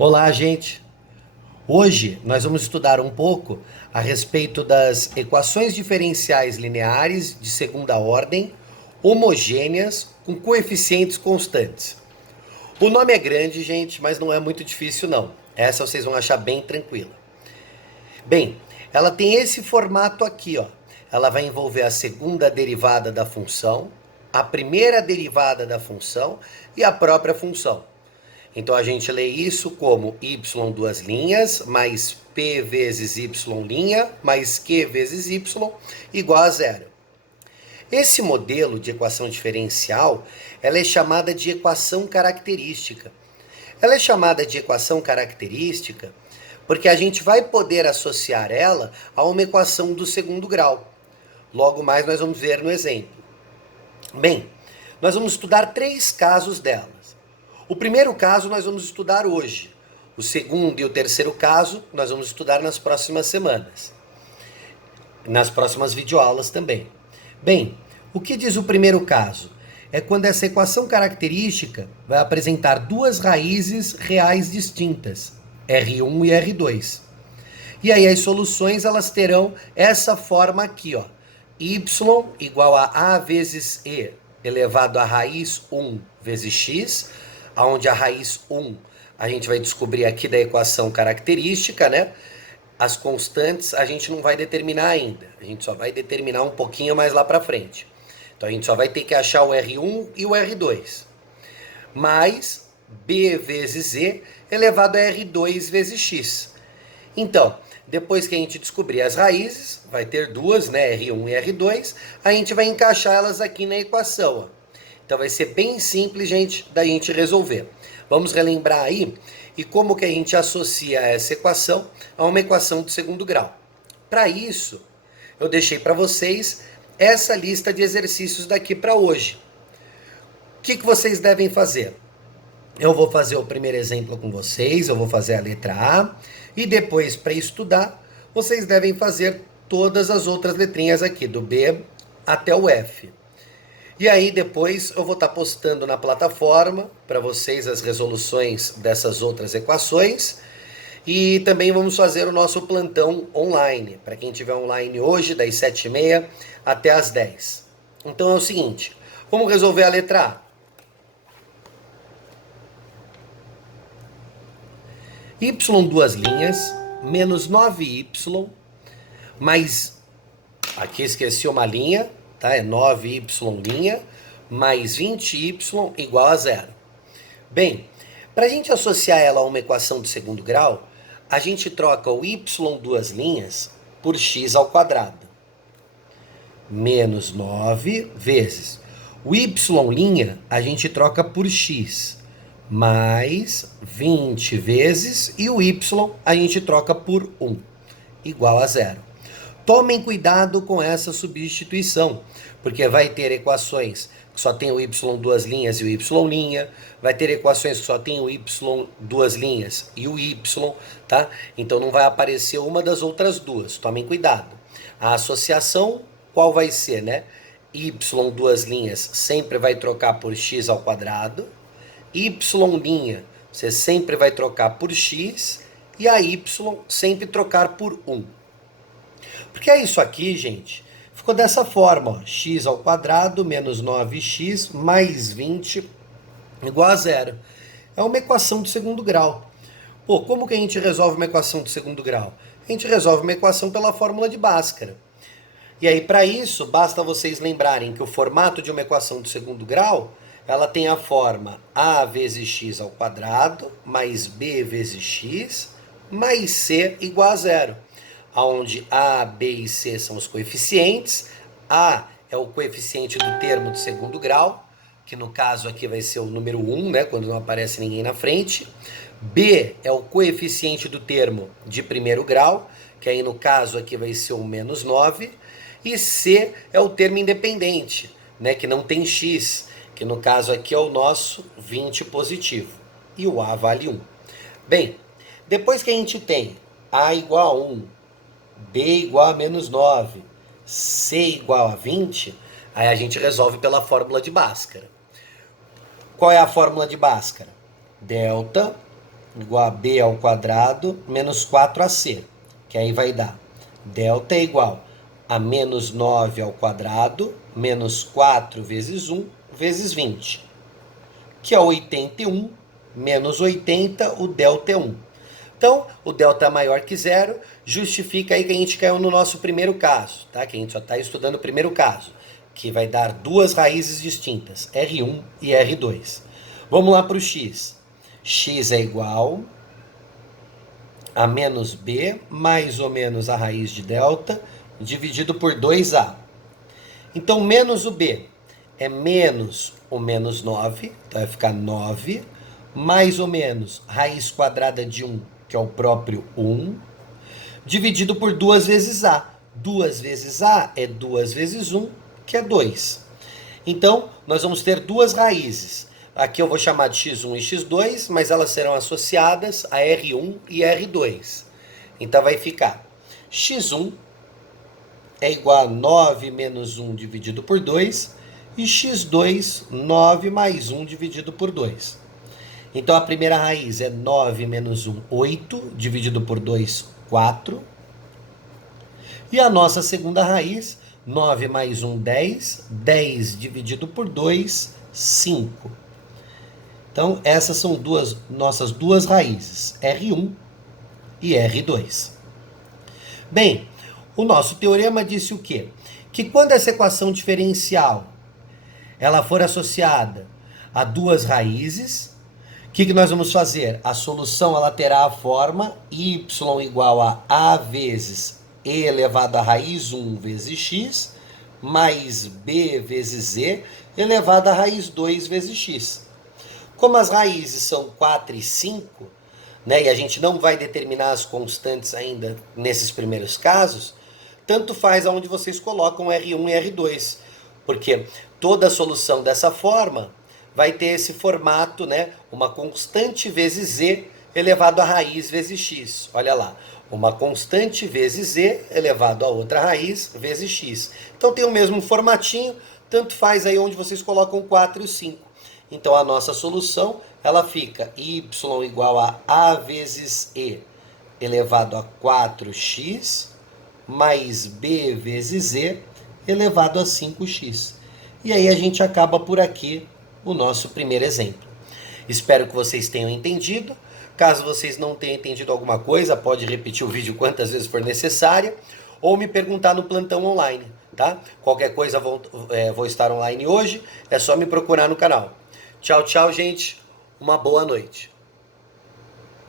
Olá, gente! Hoje nós vamos estudar um pouco a respeito das equações diferenciais lineares de segunda ordem, homogêneas, com coeficientes constantes. O nome é grande, gente, mas não é muito difícil não. Essa vocês vão achar bem tranquila. Bem, ela tem esse formato aqui, ó. Ela vai envolver a segunda derivada da função, a primeira derivada da função e a própria função. Então a gente lê isso como y duas linhas mais p vezes y mais q vezes y igual a zero. Esse modelo de equação diferencial, ela é chamada de equação característica. Ela é chamada de equação característica porque a gente vai poder associar ela a uma equação do segundo grau. Logo mais nós vamos ver no exemplo. Bem, nós vamos estudar 3 casos delas. O primeiro caso nós vamos estudar hoje. O segundo e o terceiro caso nós vamos estudar nas próximas semanas. Nas próximas videoaulas também. Bem, o que diz o primeiro caso? É quando essa equação característica vai apresentar duas raízes reais distintas, R1 e R2. E aí as soluções elas terão essa forma aqui, ó. Y igual a vezes E elevado à raiz 1 vezes x, onde a raiz 1 a gente vai descobrir aqui da equação característica, né? As constantes a gente não vai determinar ainda. A gente só vai determinar um pouquinho mais lá para frente. Então a gente só vai ter que achar o R1 e o R2. Mais B vezes E elevado a R2 vezes x. Então, depois que a gente descobrir as raízes, vai ter duas, né, R1 e R2, a gente vai encaixar elas aqui na equação, ó. Então vai ser bem simples, gente, da gente resolver. Vamos relembrar aí e como que a gente associa essa equação a uma equação de segundo grau. Para isso, eu deixei para vocês essa lista de exercícios daqui para hoje. O que vocês devem fazer? Eu vou fazer o primeiro exemplo com vocês, eu vou fazer a letra A, e depois, para estudar, vocês devem fazer todas as outras letrinhas aqui, do B até o F. E aí depois eu vou estar postando na plataforma para vocês as resoluções dessas outras equações. E também vamos fazer o nosso plantão online, para quem estiver online hoje, das 7h30 até as 10. Então é o seguinte, vamos resolver a letra A. Y duas linhas, menos 9y, mais, aqui esqueci uma linha, tá? É 9y' mais 20y igual a zero. Bem, para a gente associar ela a uma equação de segundo grau, a gente troca o y duas linhas por x ao quadrado. Menos 9 vezes. O y' a gente troca por x, mais 20 vezes, e o y a gente troca por 1, igual a zero. Tomem cuidado com essa substituição, porque vai ter equações que só tem o y duas linhas e o y', vai ter equações que só tem o y duas linhas e o y, tá? Então não vai aparecer uma das outras duas, tomem cuidado. A associação, qual vai ser, né? Y duas linhas sempre vai trocar por x ao quadrado, y' você sempre vai trocar por x, e a y sempre trocar por 1. Porque é isso aqui, gente, ficou dessa forma, ó, x ao quadrado menos 9x mais 20 igual a zero. É uma equação de segundo grau. Pô, como que a gente resolve uma equação de segundo grau? A gente resolve uma equação pela fórmula de Bhaskara. E aí, para isso, basta vocês lembrarem que o formato de uma equação de segundo grau, ela tem a forma a vezes x ao quadrado, mais b vezes x, mais c igual a zero. Onde a, b e c são os coeficientes, a é o coeficiente do termo de segundo grau, que no caso aqui vai ser o número 1, né, quando não aparece ninguém na frente. B é o coeficiente do termo de primeiro grau, que aí no caso aqui vai ser o menos 9. E C é o termo independente, né, que não tem x, que no caso aqui é o nosso 20 positivo. E o A vale 1. Bem, depois que a gente tem A igual a 1, B igual a menos 9, C igual a 20, aí a gente resolve pela fórmula de Bhaskara. Qual é a fórmula de Bhaskara? Delta igual a b ao quadrado menos 4ac, que aí vai dar delta é igual a menos 9 ao quadrado menos 4 vezes 1 vezes 20, que é 81 menos 80, o delta é 1. Então, o delta é maior que zero, justifica aí que a gente caiu no nosso primeiro caso, tá? Que a gente só está estudando o primeiro caso, que vai dar duas raízes distintas, R1 e R2. Vamos lá para o x. X é igual a menos b, mais ou menos a raiz de delta, dividido por 2a. Então, menos o b é menos o menos 9, então vai ficar 9, mais ou menos raiz quadrada de 1, que é o próprio 1, dividido por 2 vezes a. 2 vezes a é 2 vezes 1, que é 2. Então, nós vamos ter duas raízes. Aqui eu vou chamar de x1 e x2, mas elas serão associadas a R1 e R2. Então vai ficar x1 é igual a 9 menos 1 dividido por 2, e x2, 9 mais 1 dividido por 2. Então a primeira raiz é 9 menos 1, 8, dividido por 2, 4. E a nossa segunda raiz, 9 mais 1, 10, 10 dividido por 2, 5. Então essas são nossas duas raízes, R1 e R2. Bem, o nosso teorema disse o quê? Que quando essa equação diferencial ela for associada a duas raízes, o que nós vamos fazer? A solução ela terá a forma y igual a vezes e elevado à raiz 1 vezes x, mais b vezes z elevado à raiz 2 vezes x. Como as raízes são 4 e 5, né, e a gente não vai determinar as constantes ainda nesses primeiros casos, tanto faz aonde vocês colocam R1 e R2, porque toda a solução dessa forma vai ter esse formato, né, uma constante vezes z elevado à raiz vezes x. Olha lá, uma constante vezes z elevado a outra raiz vezes x. Então tem o mesmo formatinho, tanto faz aí onde vocês colocam 4 e 5. Então a nossa solução, ela fica y igual a vezes e elevado a 4x mais b vezes z elevado a 5x. E aí a gente acaba por aqui o nosso primeiro exemplo. Espero que vocês tenham entendido. Caso vocês não tenham entendido alguma coisa, pode repetir o vídeo quantas vezes for necessária ou me perguntar no plantão online, tá? Qualquer coisa vou estar online hoje, é só me procurar no canal. Tchau, tchau, gente. Uma boa noite.